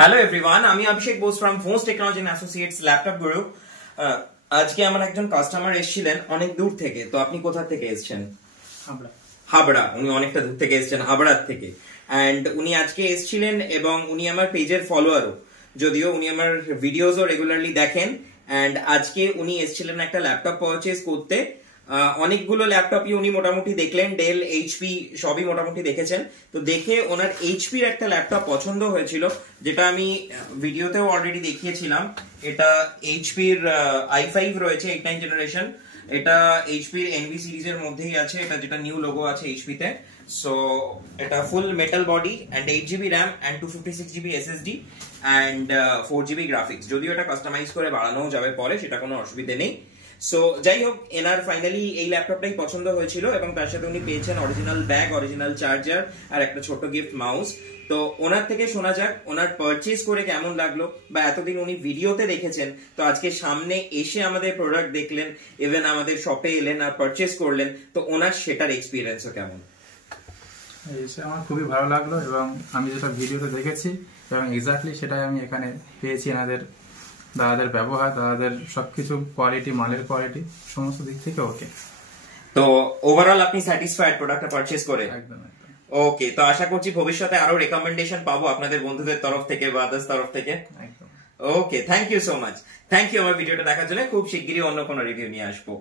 Hello everyone, আমি Abhishek Bose from phones technology and associates laptop Guru. আজকে আমার একজন কাস্টমার এসেছিলেন অনেক দূর থেকে। তো আপনি কোথা থেকে এসেছেন? হাবড়া। উনি অনেকটা দূর থেকে এসেছেন, হাবড়ার থেকে। অ্যান্ড উনি আজকে এসেছিলেন এবং উনি আমার পেজের ফলোয়ারও, যদিও উনি আমার ভিডিওসও রেগুলারলি দেখেন। অ্যান্ড আজকে উনি এসেছিলেন একটা ল্যাপটপ পারচেজ করতে। অনেকগুলো ল্যাপটপই উনি মোটামুটি দেখলেন, ডেল, এইচপি সবই মোটামুটি দেখেছেন। তো দেখে ওনার এইচপির একটা ল্যাপটপ পছন্দ হয়েছিল, যেটা আমি ভিডিওতেও অলরেডি দেখিয়েছিলাম। এটা এইচপির i5 রয়েছে, 8-9 জেনারেশন। এটা এইচপির এনভি সিরিজের মধ্যেই আছে, এটা যেটা নিউ লোগো আছে এইচপি তে। সো এটা ফুল metal body and 8 GB RAM and 256 GB SSD and 4 GB graphics. যদিও এটা কাস্টমাইজ করে বাড়ানো যাবে পরে, সেটা কোনো অসুবিধে নেই। সো যাই হোক, এনার ফাইনালি এই ল্যাপটপটাই পছন্দ হয়েছিল এবং তার সাথে উনি পেয়েছেন অরিজিনাল ব্যাগ, অরিজিনাল চার্জার আর একটা ছোট গিফট মাউস। তো ওনার থেকে শোনা যাক ওনার পারচেজ করে কেমন লাগলো, বা এতদিন উনি ভিডিওতে দেখেছেন, তো আজকে সামনে এসে আমাদের প্রোডাক্ট দেখলেন, ইভেন আমাদের শপে এলেন আর পারচেজ করলেন, তো ওনার সেটার এক্সপিরিয়েন্সও কেমন। এসে আমার খুবই ভালো লাগলো এবং আমি যেটা ভিডিওতে দেখেছি এবং এক্স্যাক্টলি সেটাই আমি এখানে পেয়েছি। এনাদের দাদাদের ব্যবহার, দাদাদের সবকিছু কোয়ালিটি, মালের কোয়ালিটি সমস্ত দিক থেকে ওকে। তো ওভারঅল আপনি স্যাটিসফাইড প্রোডাক্টটা পারচেজ করে? একদম। ওকে, তো আশা করছি ভবিষ্যতে আরো রেকমেন্ডেশন পাবো আপনাদের বন্ধুদের তরফ থেকে বা আদার্স তরফ থেকে। একদম। Okay, thank you so much. Thank you আমার ভিডিওটা দেখার জন্য। খুব শিগগিরই অন্য কোনো রিভিউ নিয়ে আসবো।